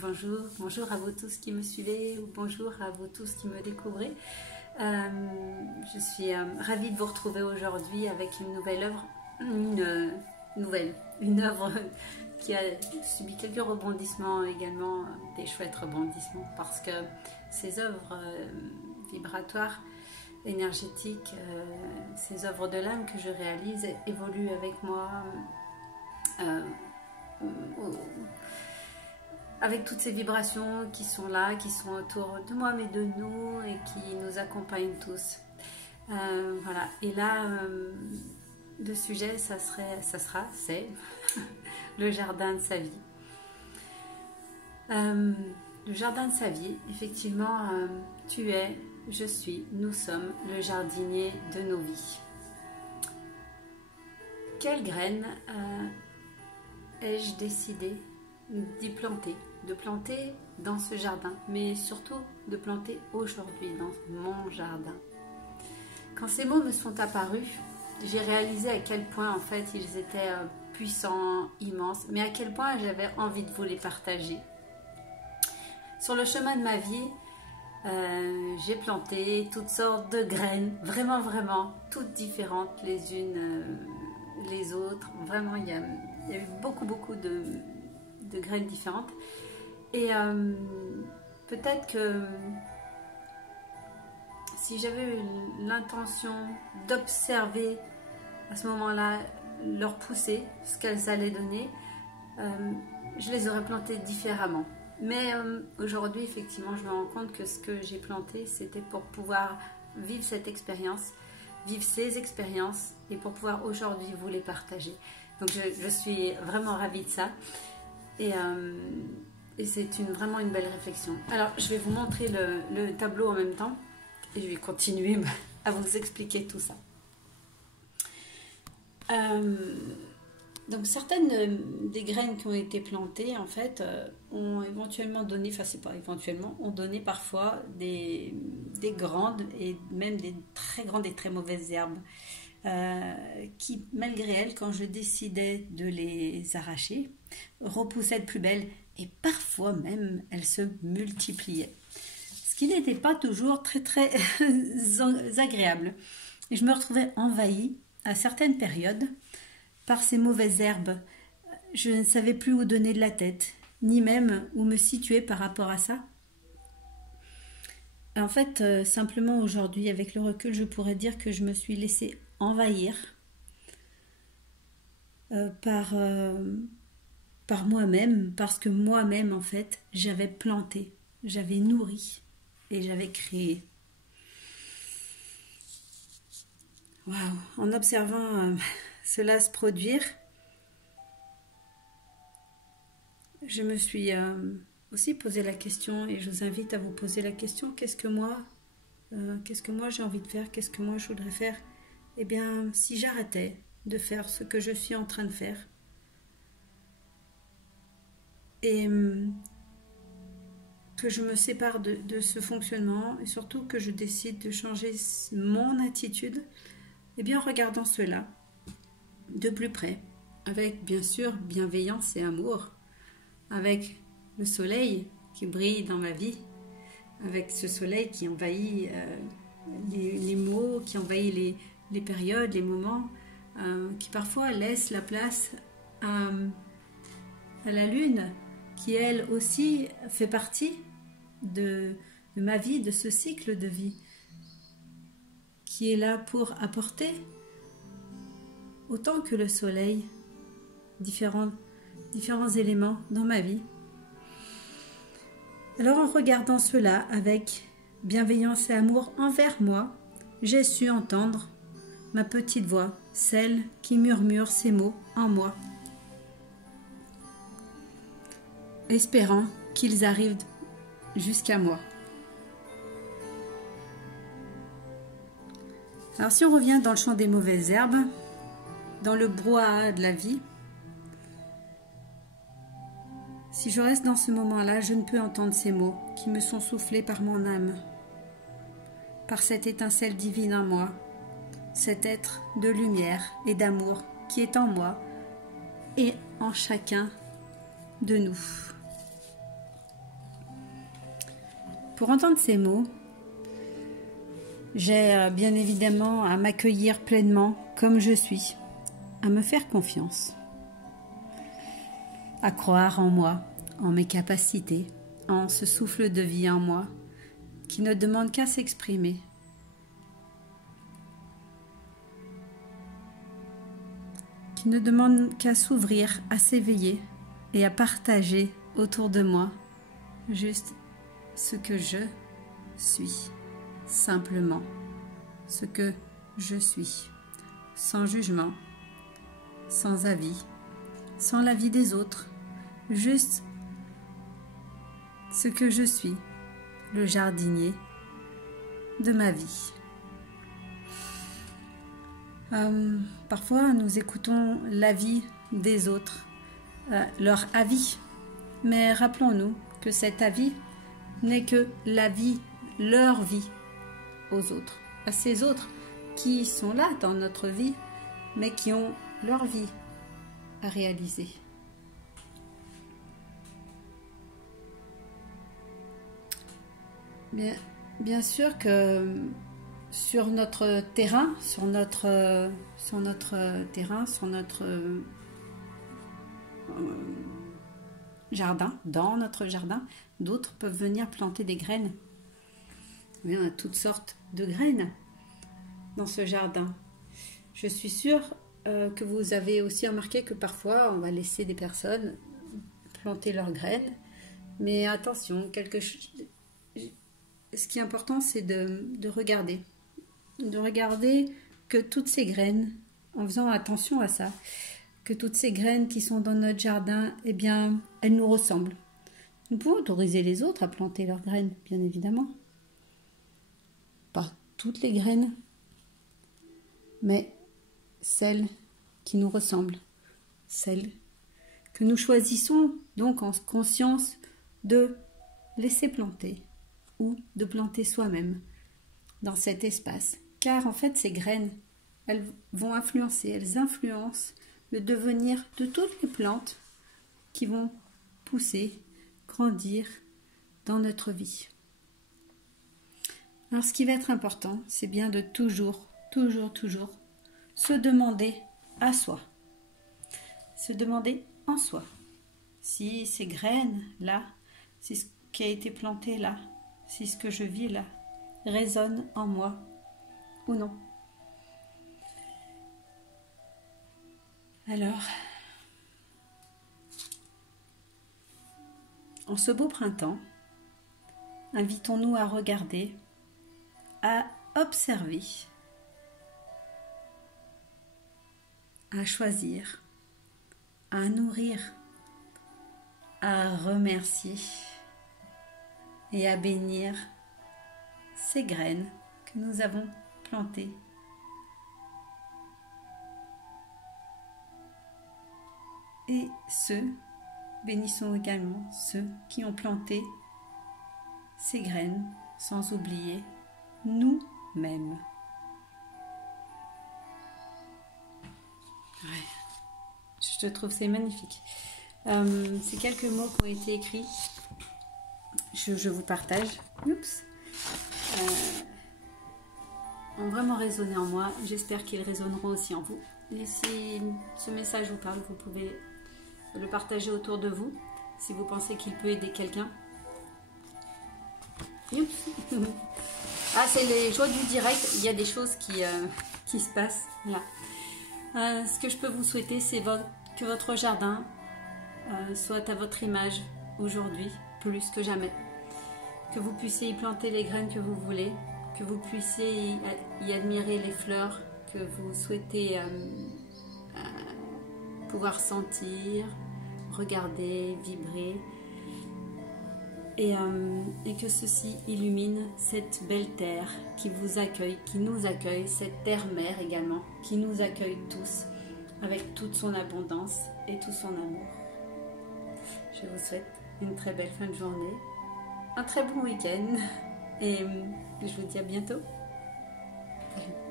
bonjour, bonjour à vous tous qui me suivez ou bonjour à vous tous qui me découvrez. Je suis ravie de vous retrouver aujourd'hui avec une nouvelle œuvre, une œuvre qui a subi quelques rebondissements également, des chouettes rebondissements, parce que ces œuvres vibratoires, énergétiques, ces œuvres de l'âme que je réalise évoluent avec moi, avec toutes ces vibrations qui sont là, qui sont autour de moi, mais de nous et qui nous accompagnent tous. Voilà. Et là, le sujet, c'est le jardin de sa vie. Le jardin de sa vie, effectivement, tu es, je suis, nous sommes le jardinier de nos vies. Quelle graine ai-je décidé d'y planter? De planter dans ce jardin, mais surtout de planter aujourd'hui dans mon jardin. Quand ces mots me sont apparus, j'ai réalisé à quel point en fait ils étaient puissants, immenses, mais à quel point j'avais envie de vous les partager. Sur le chemin de ma vie, j'ai planté toutes sortes de graines, vraiment, toutes différentes les unes les autres. Vraiment, il y a eu beaucoup de graines différentes. Et peut-être que si j'avais eu l'intention d'observer à ce moment-là leur pousser, ce qu'elles allaient donner, je les aurais plantées différemment. Mais aujourd'hui, effectivement, je me rends compte que ce que j'ai planté, c'était pour pouvoir vivre cette expérience, vivre ces expériences et pour pouvoir aujourd'hui vous les partager. Donc je suis vraiment ravie de ça. Et c'est vraiment une belle réflexion. Alors, je vais vous montrer le tableau en même temps et je vais continuer à vous expliquer tout ça. Donc, certaines des graines qui ont été plantées, en fait, ont éventuellement donné, enfin, c'est pas éventuellement, ont donné parfois des grandes et même des très grandes et très mauvaises herbes. Qui, malgré elles, quand je décidais de les arracher, repoussaient de plus belle et parfois même elles se multipliaient. Ce qui n'était pas toujours très agréable. Et je me retrouvais envahie à certaines périodes par ces mauvaises herbes. Je ne savais plus où donner de la tête, ni même où me situer par rapport à ça. En fait, simplement aujourd'hui, avec le recul, je pourrais dire que je me suis laissée envahir par moi-même, parce que moi-même, en fait, j'avais planté, j'avais nourri et j'avais créé. Waouh! En observant cela se produire, je me suis aussi posé la question, et je vous invite à vous poser la question, qu'est-ce que moi j'ai envie de faire, qu'est-ce que moi je voudrais faire? Eh bien, si j'arrêtais de faire ce que je suis en train de faire et que je me sépare de ce fonctionnement et surtout que je décide de changer mon attitude, eh bien, en regardant cela de plus près, avec bien sûr bienveillance et amour, avec le soleil qui brille dans ma vie, avec ce soleil qui envahit les mots, qui envahit les périodes, les moments, qui parfois laissent la place à la lune, qui elle aussi fait partie de ma vie, de ce cycle de vie, qui est là pour apporter, autant que le soleil, différents éléments dans ma vie. Alors en regardant cela avec bienveillance et amour envers moi, j'ai su entendre ma petite voix, celle qui murmure ces mots en moi, espérant qu'ils arrivent jusqu'à moi. Alors si on revient dans le champ des mauvaises herbes, dans le brouhaha de la vie, si je reste dans ce moment-là, je ne peux entendre ces mots qui me sont soufflés par mon âme, par cette étincelle divine en moi, cet être de lumière et d'amour qui est en moi et en chacun de nous. Pour entendre ces mots, j'ai bien évidemment à m'accueillir pleinement comme je suis, à me faire confiance, à croire en moi, en mes capacités, en ce souffle de vie en moi qui ne demande qu'à s'exprimer. Qui ne demande qu'à s'ouvrir, à s'éveiller et à partager autour de moi juste ce que je suis, simplement ce que je suis, sans jugement, sans avis, sans l'avis des autres, juste ce que je suis, le jardinier de ma vie. Parfois, nous écoutons l'avis des autres, leur avis, mais rappelons-nous que cet avis n'est que l'avis, leur vie aux autres, à ces autres qui sont là dans notre vie, mais qui ont leur vie à réaliser. Bien sûr que sur notre terrain, sur notre jardin, dans notre jardin, d'autres peuvent venir planter des graines. Il y a toutes sortes de graines dans ce jardin. Je suis sûre que vous avez aussi remarqué que parfois on va laisser des personnes planter leurs graines, mais attention, ce qui est important, c'est de regarder que toutes ces graines, en faisant attention à ça, que toutes ces graines qui sont dans notre jardin, eh bien, elles nous ressemblent. Nous pouvons autoriser les autres à planter leurs graines, bien évidemment. Pas toutes les graines, mais celles qui nous ressemblent, celles que nous choisissons donc en conscience de laisser planter ou de planter soi-même dans cet espace. Car en fait, ces graines, elles vont influencer, elles influencent le devenir de toutes les plantes qui vont pousser, grandir dans notre vie. Alors, ce qui va être important, c'est bien de toujours se demander à soi, se demander en soi, si ces graines-là, si ce qui a été planté là, si ce que je vis là, résonne en moi ou non. Alors, en ce beau printemps, invitons-nous à regarder, à observer, à choisir, à nourrir, à remercier et à bénir ces graines que nous avons plantées. Et bénissons également ceux qui ont planté ces graines, sans oublier nous-mêmes. Ouais. Je trouve c'est magnifique. Ces quelques mots qui ont été écrits, je vous partage. Oups. Ont vraiment résonné en moi. J'espère qu'ils résonneront aussi en vous. Et si ce message vous parle, vous pouvez le partager autour de vous, si vous pensez qu'il peut aider quelqu'un. Ah, c'est les joies du direct. Il y a des choses qui se passent. Voilà. Ce que je peux vous souhaiter, c'est que votre jardin soit à votre image aujourd'hui, plus que jamais. Que vous puissiez y planter les graines que vous voulez, que vous puissiez y admirer les fleurs que vous souhaitez pouvoir sentir, regarder, vibrer, et que ceci illumine cette belle terre qui vous accueille, qui nous accueille, cette terre-mère également, qui nous accueille tous avec toute son abondance et tout son amour. Je vous souhaite une très belle fin de journée, un très bon week-end, et je vous dis à bientôt. Salut.